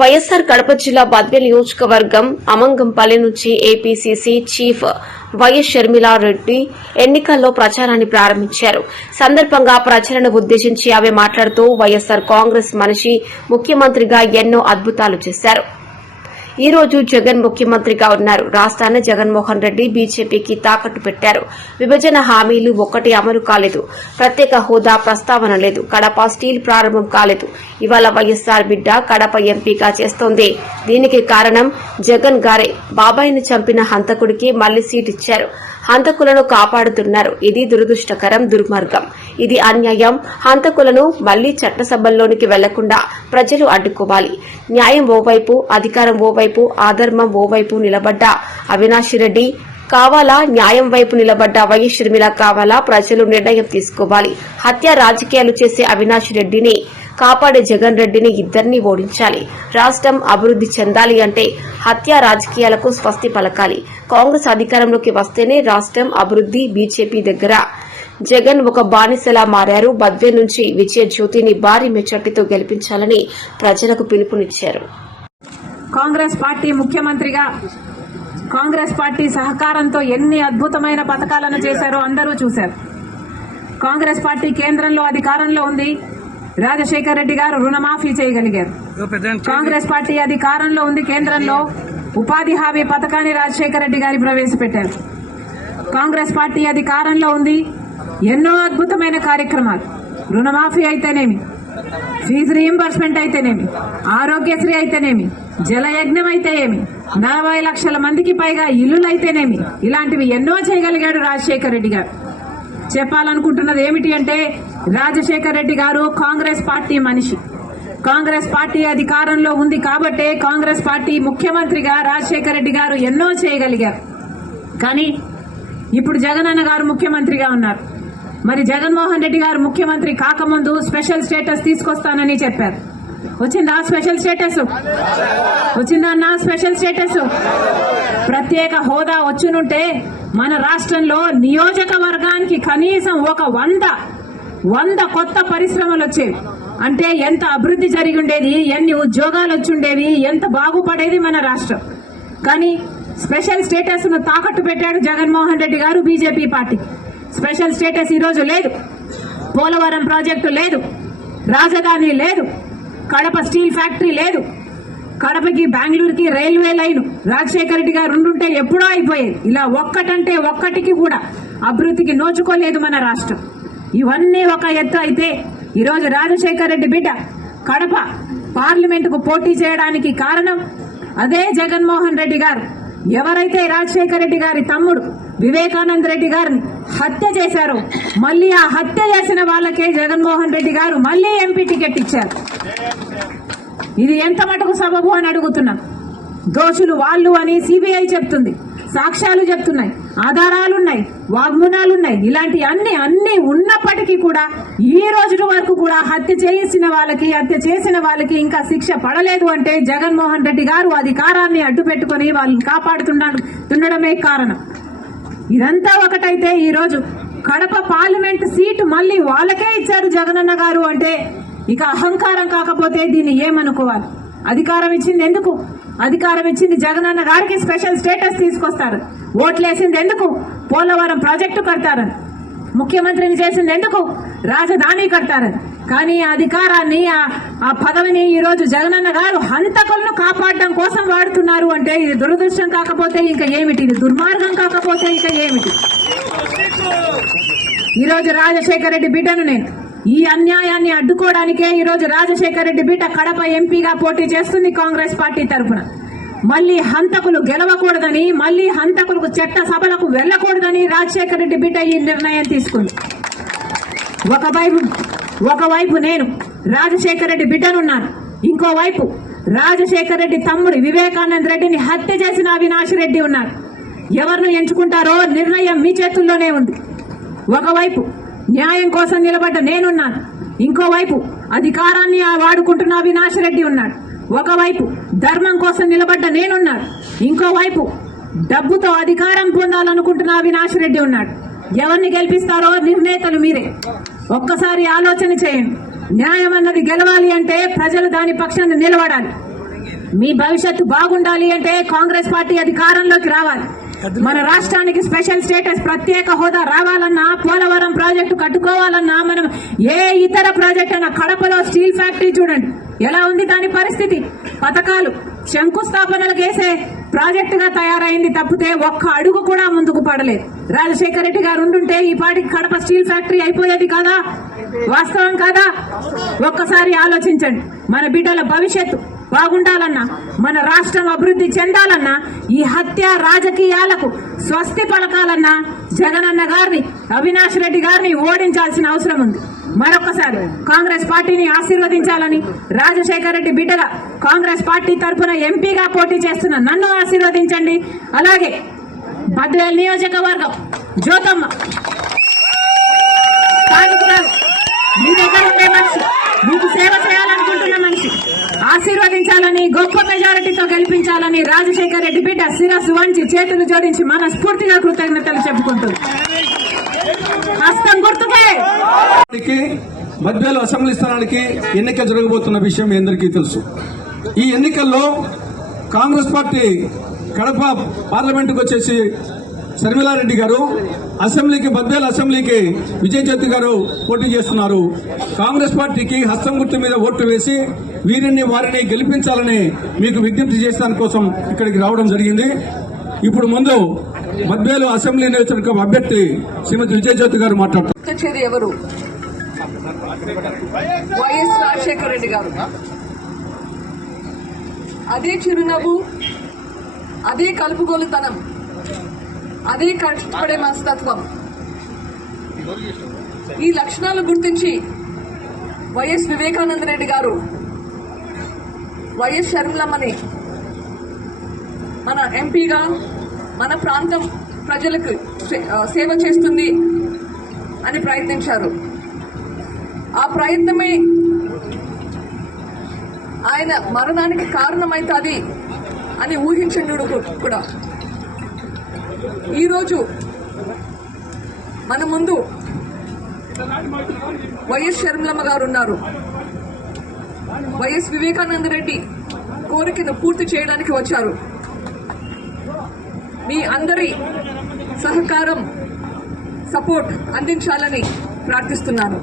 వైఎస్సార్ కడప జిల్లా బద్వె నియోజకవర్గం అమంగంపల్లి నుంచి ఏపీసీసీ చీఫ్ వైఎస్ షర్మిలారెడ్డి ఎన్నికల్లో ప్రచారాన్ని ప్రారంభించారు. సందర్భంగా ప్రచారాన్ని ఉద్దేశించి ఆమె మాట్లాడుతూ వైఎస్సార్ కాంగ్రెస్ మనిషి ముఖ్యమంత్రిగా ఎన్నో అద్భుతాలు చేశారు. ఈ రోజు జగన్ ముఖ్యమంత్రిగా ఉన్నారు. రాష్ట్రాన్ని జగన్మోహన్ రెడ్డి బీజేపీకి తాకట్టు పెట్టారు. విభజన హామీలు ఒక్కటి అమలు కాలేదు. ప్రత్యేక హోదా ప్రస్తావన లేదు. కడప స్టీల్ ప్రారంభం కాలేదు. ఇవాళ వైఎస్సార్ బిడ్డ కడప ఎంపీగా చేస్తోంది. దీనికి కారణం జగన్ గారే. బాబాయిని చంపిన హంతకుడికి మళ్ళీ సీట్ ఇచ్చారు. హంతకులను కాపాడుతున్నారు. ఇది దురదృష్టకరం దుర్మార్గం. ఇది అన్యాయం. హంతకులను మళ్ళీ చట్టసభల్లోనికి వెళ్ళకుండా ప్రజలు అడ్డుకోవాలి. న్యాయం ఓవైపు అధికారం ఓవైపు ఆధర్మం ఓవైపు నిలబడ్డ అవినాష్ రెడ్డి కావాలా? న్యాయం వైపు నిలబడ్డ వైఎస్ షర్మిల కావాలా? ప్రజలు నిర్ణయం తీసుకోవాలి. హత్య రాజకీయాలు చేసే అవినాష్ రెడ్డిని కాపాడే జగన్ రెడ్డిని ఇద్దరిని ఓడించాలి. రాష్ట్రం అభివృద్ది చెందాలి అంటే హత్య రాజకీయాలకు స్వస్తి పలకాలి. కాంగ్రెస్ అధికారంలోకి వస్తేనే రాష్ట్రం అభివృద్ది బీజేపీ దగ్గర. జగన్ ఒక బానిసలా మారారు. బద్వే నుంచి విజయ జ్యోతిని భారీ మెచ్చటితో గెలిపించాలని ప్రజలకు పిలుపునిచ్చారు. కాంగ్రెస్ పార్టీ ముఖ్యమంత్రిగా కాంగ్రెస్ పార్టీ సహకారంతో ఎన్ని అద్భుతమైన పథకాలను చేశారో. అందరూ చూశారు. కాంగ్రెస్ పార్టీ కేంద్రంలో అధికారంలో ఉంది. రాజశేఖర్ రెడ్డి గారు రుణమాఫీ చేయగలిగారు. కాంగ్రెస్ పార్టీ అధికారంలో ఉంది కేంద్రంలో ఉపాధి హామీ పథకాన్ని రాజశేఖర రెడ్డి గారి ప్రవేశపెట్టారు. కాంగ్రెస్ పార్టీ అధికారంలో ఉంది. ఎన్నో అద్భుతమైన కార్యక్రమాలు. రుణమాఫీ అయితేనేమి? ఫీజు రీయింబర్స్మెంట్ అయితేనేమి? ఆరోగ్యశ్రీ అయితేనేమి? జలయజ్ఞం అయితే ఏమి నలభై లక్షల మందికి పైగా ఇల్లులు అయితేనేమి ఇలాంటివి ఎన్నో చేయగలిగాడు రాజశేఖర రెడ్డి గారు చెప్పాలనుకుంటున్నది ఏమిటి అంటే రాజశేఖర రెడ్డి గారు కాంగ్రెస్ పార్టీ మనిషి. కాంగ్రెస్ పార్టీ అధికారంలో ఉంది కాబట్టే కాంగ్రెస్ పార్టీ ముఖ్యమంత్రిగా రాజశేఖర రెడ్డి గారు ఎన్నో చేయగలిగారు. కానీ ఇప్పుడు జగనన్న గారు ముఖ్యమంత్రిగా ఉన్నారు. మరి జగన్మోహన్ రెడ్డి గారు ముఖ్యమంత్రి కాకముందు స్పెషల్ స్టేటస్ తీసుకొస్తానని చెప్పారు. వచ్చిందా స్పెషల్ స్టేటస్? వచ్చిందా అన్న స్పెషల్ స్టేటస్? ప్రత్యేక హోదా వచ్చునుంటే మన రాష్ట్రంలో నియోజకవర్గానికి కనీసం ఒక వంద వంద కొత్త పరిశ్రమలు వచ్చేవి. అంటే ఎంత అభివృద్ధి జరిగి ఉండేది ఎన్ని ఉద్యోగాలు వచ్చిండేవి ఎంత బాగుపడేది మన రాష్ట్రం. కానీ స్పెషల్ స్టేటస్ను తాకట్టు పెట్టాడు జగన్మోహన్ రెడ్డి గారు బీజేపీ పార్టీ. స్పెషల్ స్టేటస్ ఈరోజు లేదు. పోలవరం ప్రాజెక్టు లేదు. రాజధాని లేదు. కడప స్టీల్ ఫ్యాక్టరీ లేదు. కడపకి బెంగళూరుకి రైల్వే లైన్. రాజశేఖర రెడ్డి గారు ఉండుంటే ఎప్పుడో అయిపోయేది. ఇలా ఒక్కటంటే ఒక్కటికి కూడా అభివృద్ధికి నోచుకోలేదు మన రాష్ట్రం. ఇవన్నీ ఒక ఎత్తు అయితే ఈరోజు రాజశేఖర రెడ్డి బిడ్డ కడప పార్లమెంటుకు పోటీ చేయడానికి కారణం అదే జగన్మోహన్ రెడ్డి గారు. ఎవరైతే రాజశేఖర రెడ్డి గారి తమ్ముడు వివేకానంద రెడ్డి గారిని హత్య చేశారు. మళ్ళీ ఆ హత్య చేసిన వాళ్ళకే జగన్మోహన్ రెడ్డి గారు మళ్ళీ ఎంపీ టికెట్ ఇచ్చారు. ఇది ఎంత మటుకు సబబు అని అడుగుతున్నాం. దోషులు వాళ్ళు అని సిబిఐ చెప్తుంది. సాక్ష్యాలు చెప్తున్నాయి. ఆధారాలున్నాయి. వాగ్మూనాలున్నాయి. ఇలాంటి అన్ని అన్ని ఉన్నప్పటికీ కూడా ఈ రోజు వరకు కూడా హత్య చేసిన వాళ్ళకి హత్య చేసిన వాళ్ళకి ఇంకా శిక్ష పడలేదు అంటే జగన్మోహన్ రెడ్డి గారు అధికారాన్ని అడ్డు పెట్టుకుని వాళ్ళని కాపాడుతుండడమే కారణం. ఇదంతా ఒకటైతే ఈ రోజు కడప పార్లమెంట్ సీటు మళ్ళీ వాళ్ళకే ఇచ్చారు జగనన్న గారు అంటే ఇక అహంకారం కాకపోతే దీన్ని ఏమనుకోవాలి? అధికారం ఇచ్చింది ఎందుకు? అధికారం ఇచ్చింది జగనన్న గారికి స్పెషల్ స్టేటస్ తీసుకొస్తారు. ఓట్లేసింది ఎందుకు? పోలవరం ప్రాజెక్టు కడతారని. ముఖ్యమంత్రిని చేసింది ఎందుకు? రాజధాని కడతారని. కానీ ఆ అధికారాన్ని ఆ- పదవిని ఈ రోజు జగనన్న గారు హంతకులను కాపాడడం కోసం వాడుతున్నారు అంటే ఇది దురదృష్టం కాకపోతే ఇంకా ఏమిటి? ఇది దుర్మార్గం కాకపోతే ఇంకా ఏమిటి? ఈరోజు రాజశేఖర రెడ్డి బిడ్డను నేను ఈ అన్యాయాన్ని అడ్డుకోవడానికే ఈరోజు రాజశేఖర రెడ్డి బిడ్డ కడప ఎంపీగా పోటీ చేస్తుంది కాంగ్రెస్ పార్టీ తరఫున. మళ్ళీ హంతకులు గెలవకూడదని మళ్ళీ హంతకులకు చట్ట సభలకు వెళ్ళకూడదని రాజశేఖర రెడ్డి బిడ్డ ఈ నిర్ణయం తీసుకుంది. ఒకవైపు ఒకవైపు నేను రాజశేఖర రెడ్డి బిడ్డనున్నాను ఇంకోవైపు రాజశేఖర రెడ్డి తమ్ముడు వివేకానంద రెడ్డిని హత్య చేసిన అవినాష్ రెడ్డి ఉన్నారు. ఎవరిని ఎంచుకుంటారో నిర్ణయం మీ చేతుల్లోనే ఉంది. ఒకవైపు న్యాయం కోసం నిలబడ్డ నేనున్నాను ఇంకోవైపు అధికారాన్ని వాడుకుంటున్న అవినాష్ రెడ్డి ఉన్నాడు ఒకవైపు ధర్మం కోసం నిలబడ్డ నేనున్నాడు ఇంకోవైపు డబ్బుతో అధికారం పొందాలనుకుంటున్న అవినాష్ రెడ్డి ఉన్నాడు ఎవరిని గెలిపిస్తారో నిర్ణేతలు మీరే. ఒక్కసారి ఆలోచన చేయండి. న్యాయం అన్నది గెలవాలి అంటే ప్రజలు దాని పక్షాన్ని నిలబడాలి. మీ భవిష్యత్తు బాగుండాలి అంటే కాంగ్రెస్ పార్టీ అధికారంలోకి రావాలి. మన రాష్ట్రానికి స్పెషల్ స్టేటస్ ప్రత్యేక హోదా రావాలన్నా పోలవరం ప్రాజెక్టు కట్టుకోవాలన్నా మనం ఏ ఇతర ప్రాజెక్ట్ అన్న కడపలో స్టీల్ ఫ్యాక్టరీ చూడండి. ఎలా ఉంది దాని పరిస్థితి? పథకాలు శంకుస్థాపనలు కేసే ప్రాజెక్టుగా తయారైంది తప్పితే ఒక్క అడుగు కూడా ముందుకు పడలేదు. రాజశేఖర రెడ్డి గారు ఉండుంటే ఈ పాటికి కడప స్టీల్ ఫ్యాక్టరీ అయిపోయేది కాదా? వాస్తవం కాదా? ఒక్కసారి ఆలోచించండి. మన బిడ్డల భవిష్యత్తు బాగుండాలన్నా మన రాష్ట్రం అభివృద్ధి చెందాలన్నా ఈ హత్య రాజకీయాలకు స్వస్తి పలకాలన్నా జగనన్న గారిని అవినాష్ రెడ్డి గారిని ఓడించాల్సిన అవసరం ఉంది. మరొకసారి కాంగ్రెస్ పార్టీని ఆశీర్వదించాలని రాజశేఖర రెడ్డి బిడ్డగా కాంగ్రెస్ పార్టీ తరఫున ఎంపీగా పోటీ చేస్తున్న నన్ను ఆశీర్వదించండి. అలాగే బద్వేల్ నియోజకవర్గం జ్యోతమ్మ. మీ దగ్గర ఉండే మనిషి మీకు సేవ చేయాలనుకుంటున్న మనిషి ఆశీర్వదించాలని గొప్ప మెజారిటీతో గెలిపించాలని రాజశేఖర్ రెడ్డి బిడ్డ శిరస్సు వంచి చేతులు జోడించి మనస్ఫూర్తిగా కృతజ్ఞతలు చెప్పుకుంటుంది గుర్తుకే. మధ్యలో అసెంబ్లీ స్థానానికి ఎన్నిక జరగబోతున్న విషయం మీ అందరికీ తెలుసు. ఈ ఎన్నికల్లో కాంగ్రెస్ పార్టీ కడప పార్లమెంటుకు వచ్చేసి శర్మిలారెడ్డి గారు అసెంబ్లీకి బద్వేల అసెంబ్లీకి విజయ్ జ్యోతి గారు పోటీ చేస్తున్నారు. కాంగ్రెస్ పార్టీకి హస్తం గుర్తు మీద ఓట్లు వేసి వీరిని వారిని గెలిపించాలని మీకు విజ్ఞప్తి చేసడానికి కోసం ఇక్కడికి రావడం జరిగింది. ఇప్పుడు ముందు మధ్యలో అసెంబ్లీ నియోజకవర్గం అభ్యర్థి శ్రీమతి విజయజ్యోతి గారు మాట్లాడుతారు ఎవరు? వైఎస్ రాజశేఖర రెడ్డి గారు. అదే చిరునవ్వు అదే కలుపుగోలుతనం అదే కష్టపడే మనస్తత్వం. ఈ లక్షణాలు గుర్తించి వైఎస్ వివేకానంద రెడ్డి గారు వైఎస్ షర్మిలమ్మని మన ఎంపీగా మన ప్రాంతం ప్రజలకు సే- సేవ చేస్తుంది అని ప్రయత్నించారు. ఆ ప్రయత్నమే ఆయన మరణానికి కారణమవుతుంది అని ఊహించండు కూడా. ఈరోజు మన ముందు వైఎస్ షర్మిలమ్మ గారు ఉన్నారు. వైఎస్ వివేకానంద రెడ్డి కోరికను పూర్తి చేయడానికి వచ్చారు. మీ అందరి సహకారం సపోర్ట్ అందించాలని ప్రార్థిస్తున్నాను.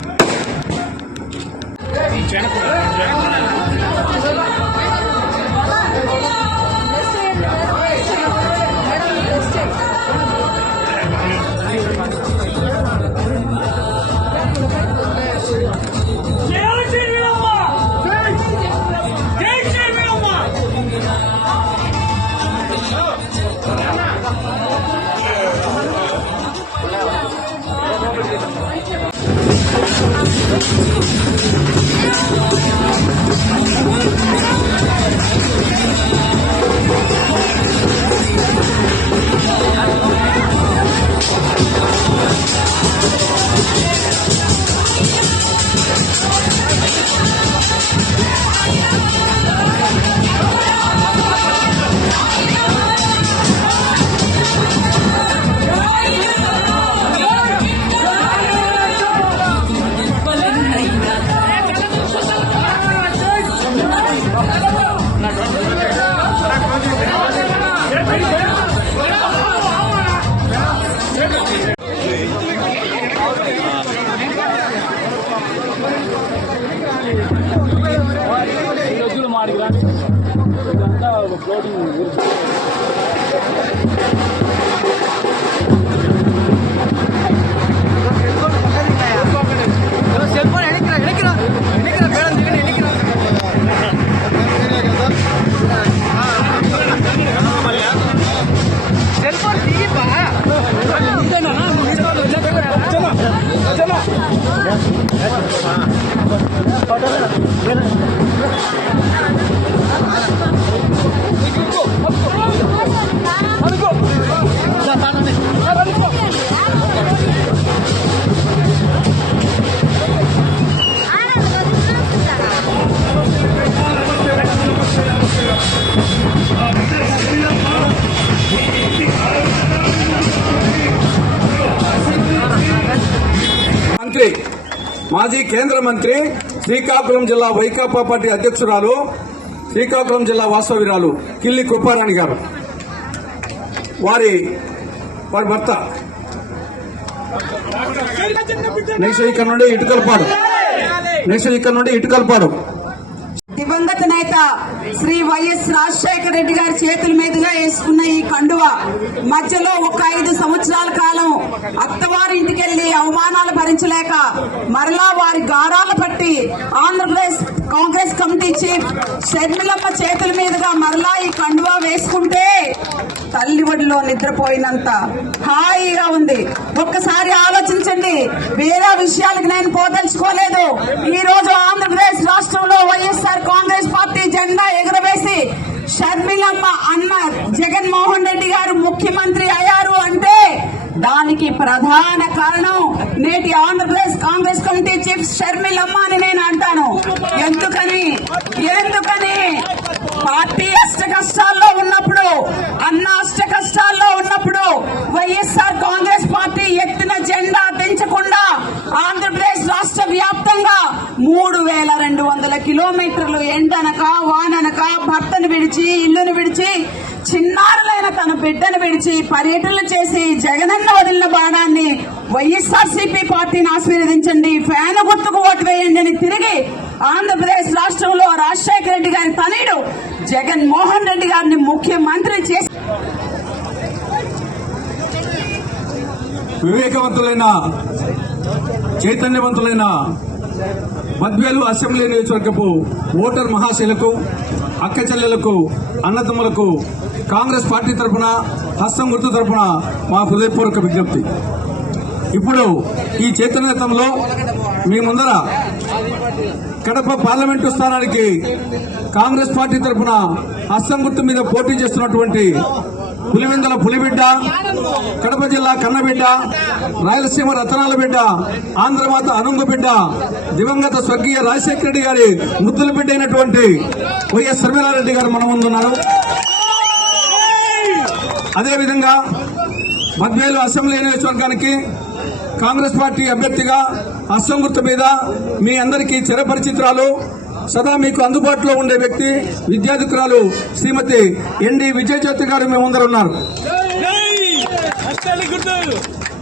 మాజీ కేంద్ర మంత్రి శ్రీకాకుళం జిల్లా వైకాపా పార్టీ అధ్యక్షురాలు శ్రీకాకుళం జిల్లా వాస్తవ్యురాలు కిల్లి కృపారాణి గారు. వారి వారి భర్త. నెక్స్ట్ ఇక్కడ నుండి ఇటుకలపాడు నెక్స్ట్ ఇక్కడ నుండి ఇటుకలపాడు శ్రీ వైఎస్ రాజశేఖర రెడ్డి గారి చేతుల మీదుగా వేసుకున్న ఈ కండువ మధ్యలో ఒక ఐదు సంవత్సరాల కాలం అత్తవారి ఇంటికెళ్ళి అవమానాలు భరించలేక మరలా వారి గారాలు పట్టి ఆంధ్రప్రదేశ్ కాంగ్రెస్ కమిటీ చీఫ్ షర్మిలమ్మ చేతుల మీదుగా మరలా ఈ కండువా వేసుకుంటే తల్లి ఒడిలో నిద్రపోయినంత హాయిగా ఉంది. ఒక్కసారి ఆలోచించండి. వేరే విషయాలకు నేను పోదలుచుకోలేదు ఈ రోజు ఆంధ్రప్రదేశ్ రాష్ట్రంలో వైఎస్ఆర్ కాంగ్రెస్ పార్టీ జెండా ఎగురవేసి షర్మిలమ్మ అన్న జగన్మోహన్ రెడ్డి గారు ముఖ్యమంత్రి అయ్యారు అంటే దానికి ప్రధాన కారణం నేటి ఆంధ్రప్రదేశ్ కాంగ్రెస్ కమిటీ చీఫ్ షర్మిలమ్మ అని నేను అంటాను. ఎందుకని? ఎందుకని? పార్టీ అష్ట కష్టాల్లో ఉన్నప్పుడు అన్న అష్ట కష్టాల్లో ఉన్నప్పుడు వైఎస్ఆర్ కాంగ్రెస్ పార్టీ ఎత్తిన జెండా దించకుండా ఆంధ్రప్రదేశ్ రాష్ట్ర వ్యాప్తంగా మూడు వేల రెండు వందల కిలోమీటర్లు ఎండనక వాననక భర్తను విడిచి ఇల్లును విడిచి చిన్నారులైన తన బిడ్డను విడిచి పర్యటనలు చేసి జగనన్న వదిలిన బాణాన్ని వైఎస్ఆర్సీపీ పార్టీని ఆశీర్వదించండి. ఫ్యాన్ గుర్తుకు ఓటు వేయండి అని తిరిగి ఆంధ్రప్రదేశ్ రాష్ట్రంలో రాజశేఖర రెడ్డి గారి తనయుడు జగన్ మోహన్ రెడ్డి గారిని ముఖ్యమంత్రి చేసి వివేకవంతులైన చైతన్యవంతులైన బద్వేలు అసెంబ్లీ నియోజకవర్గపు ఓటర్ మహాశైలకు అక్క చెల్లెలకు అన్నదమ్ములకు కాంగ్రెస్ పార్టీ తరఫున హస్తం గుర్తు తరఫున మా హృదయపూర్వక విజ్ఞప్తి. ఇప్పుడు ఈ చైతన్యతంలో మీ ముందర కడప పార్లమెంటు స్థానానికి కాంగ్రెస్ పార్టీ తరఫున హస్తం గుర్తు మీద పోటీ చేస్తున్నటువంటి పులివెందల పులిబిడ్డ కడప జిల్లా కన్నబిడ్డ రాయలసీమ రతనాల బిడ్డ ఆంధ్రమాత అనుంగు బిడ్డ దివంగత స్వర్గీయ రాజశేఖర రెడ్డి గారి ముద్దుల బిడ్డ అయినటువంటి వైఎస్ శర్మిలారెడ్డి గారు మన ముందున్నారు. అదేవిధంగా మధ్యలో అసెంబ్లీ నియోజకవర్గానికి కాంగ్రెస్ పార్టీ అభ్యర్థిగా అస్సం గుర్తు మీద మీ అందరికీ చిరపరిచిత్రాలు సదా మీకు అందుబాటులో ఉండే వ్యక్తి విద్యాధికురాలు శ్రీమతి ఎన్డి విజయజ్యోతి గారు మేము ముందర ఉన్నారు.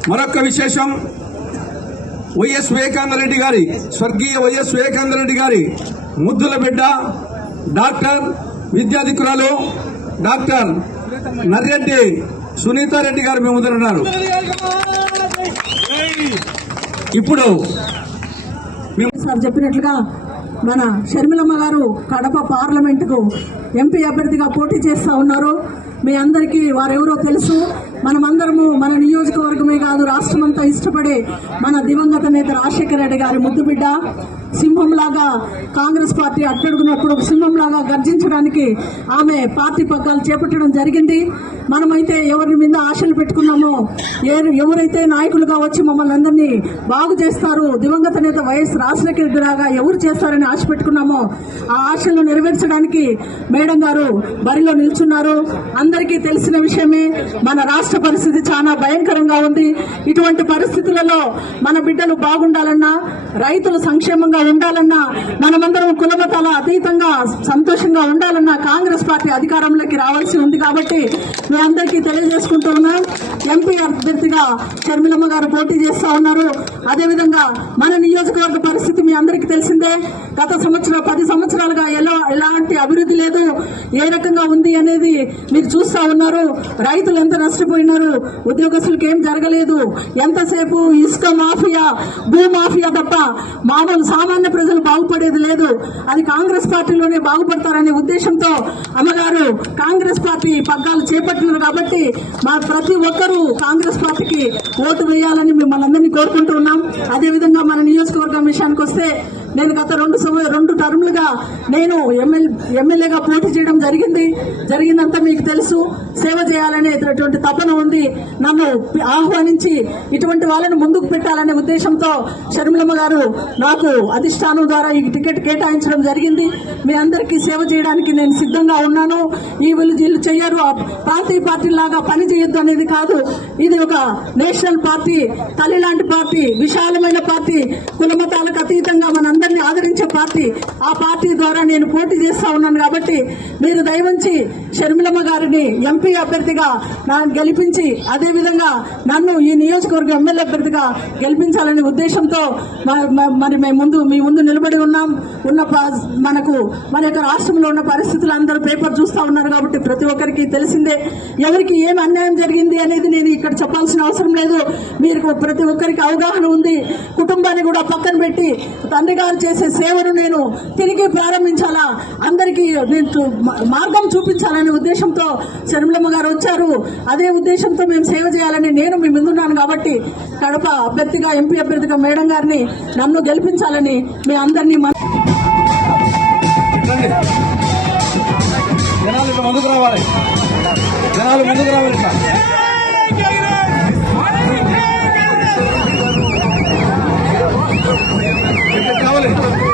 మరొక విశేషం వైఎస్ వివేకానందరెడ్డి గారి స్వర్గీయ వైఎస్ వివేకానందరెడ్డి గారి ముద్దుల బిడ్డ డాక్టర్ విద్యాధికురాలు డాక్టర్ నర్రెడ్డి సునీతారెడ్డి గారు మీ ముందర ఉన్నారు. ఇప్పుడు సార్ చెప్పినట్లుగా మన షర్మిలమ్మ గారు కడప పార్లమెంట్కు ఎంపీ అభ్యర్థిగా పోటీ చేస్తా ఉన్నారు. మీ అందరికీ వారెవరో తెలుసు. మనమందరము మన నియోజకవర్గమే కాదు రాష్ట్రమంతా ఇష్టపడే మన దివంగత నేత రాజశేఖర రెడ్డి గారి ముద్దుబిడ్డ. సింహంలాగా కాంగ్రెస్ పార్టీ అట్టడుగునప్పుడు సింహంలాగా గర్జించడానికి ఆమె పార్టీ పగ్గాలు చేపట్టడం జరిగింది. మనమైతే ఎవరి మీద ఆశలు పెట్టుకున్నామో ఎవరైతే నాయకులుగా వచ్చి మమ్మల్ని అందరినీ బాగు చేస్తారు దివంగత నేత వైఎస్ రాజశేఖర రెడ్డి ఎవరు చేస్తారని ఆశ పెట్టుకున్నామో ఆ ఆశలను నెరవేర్చడానికి మేడం గారు బరిలో నిల్చున్నారు. అందరికీ తెలిసిన విషయమే మన రాష్ట్ర పరిస్థితి చాలా భయంకరంగా ఉంది. ఇటువంటి పరిస్థితులలో మన బిడ్డలు బాగుండాలన్నా రైతులు సంక్షేమంగా ఉండాలన్నా మనమందరం కులమతాల అతీతంగా సంతోషంగా ఉండాలన్నా కాంగ్రెస్ పార్టీ అధికారంలోకి రావాల్సి ఉంది కాబట్టి మీ అందరికీ తెలియజేసుకుంటూ ఉన్నాం. ఎంపీ అభ్యర్థిగా షర్మిలమ్మ గారు పోటీ చేస్తా ఉన్నారు. అదేవిధంగా మన నియోజకవర్గ పరిస్థితి మీ అందరికీ తెలిసిందే. గత సంవత్సరం పది సంవత్సరాలుగా ఎలా ఎలాంటి అభివృద్ధి లేదు. ఏ రకంగా ఉంది అనేది మీరు చూస్తా ఉన్నారు. రైతులు ఎంత నష్టపోయినారు. ఉద్యోగస్తులకు ఏం జరగలేదు. ఎంతసేపు ఇసుక మాఫియా భూ మాఫియా తప్ప మామూలు సామాన్య ప్రజలు బాగుపడేది లేదు. అది కాంగ్రెస్ పార్టీలోనే బాగుపడతారనే ఉద్దేశంతో అమ్మగారు కాంగ్రెస్ పార్టీ పగ్గాలు చేపట్టినారు కాబట్టి మా ప్రతి ఒక్కరూ కాంగ్రెస్ పార్టీకి ఓటు వేయాలని మిమ్మల్ని అందరినీ కోరుకుంటూ ఉన్నాం. అదేవిధంగా మన నియోజకవర్గం విషయానికి వస్తే నేను గత రెండు రెండు టర్ములుగా నేను ఎమ్మెల్యే ఎమ్మెల్యేగా పోటీ చేయడం జరిగింది. జరిగిందంతా మీకు తెలుసు. సేవ చేయాలనేటువంటి తపన ఉంది. నన్ను ఆహ్వానించి ఇటువంటి వాళ్ళని ముందుకు పెట్టాలనే ఉద్దేశంతో షర్మిలమ్మ గారు నాకు అధిష్టానం ద్వారా ఈ టికెట్ కేటాయించడం జరిగింది. మీ అందరికీ సేవ చేయడానికి నేను సిద్ధంగా ఉన్నాను. ఈ వీళ్ళు వీళ్ళు చెయ్యరు ప్రాంతీయ పార్టీ లాగా పని చేయొద్దు అనేది కాదు. ఇది ఒక నేషనల్ పార్టీ తల్లి లాంటి పార్టీ విశాలమైన పార్టీ కులమతాలకు అతీతంగా మనందరం అందరినీ ఆదరించే పార్టీ ఆ పార్టీ ద్వారా నేను పోటీ చేస్తా ఉన్నాను కాబట్టి మీరు దయవంచి షర్మిలమ్మ గారిని ఎంపీ అభ్యర్థిగా నన్ను గెలిపించి అదేవిధంగా నన్ను ఈ నియోజకవర్గ ఎమ్మెల్యే అభ్యర్థిగా గెలిపించాలనే ఉద్దేశంతో మరి మేము ముందు మీ ముందు నిలబడి ఉన్నాం. ఉన్న మనకు మన యొక్క రాష్ట్రంలో ఉన్న పరిస్థితులు అందరూ పేపర్ చూస్తా ఉన్నారు కాబట్టి ప్రతి ఒక్కరికి తెలిసిందే. ఎవరికి ఏం అన్యాయం జరిగింది అనేది నేను ఇక్కడ చెప్పాల్సిన అవసరం లేదు. మీరు ప్రతి ఒక్కరికి అవగాహన ఉంది. కుటుంబాన్ని కూడా పక్కన పెట్టి తండ్రిగా గారు చేసే సేవను నేను తిరిగి ప్రారంభించాలా? అందరికీ నేను మార్గం చూపించాలనే ఉద్దేశంతో శర్మిలమ్మ గారు వచ్చారు. అదే ఉద్దేశంతో మేము సేవ చేయాలని నేను మీ ముందున్నాను కాబట్టి కడప అభ్యర్థిగా ఎంపీ అభ్యర్థిగా మేడం గారిని నన్ను గెలిపించాలని మీ అందరినీ మన. జనాలు ముందుకు రావాలి. జనాలు ముందుకు రావాలి বলেন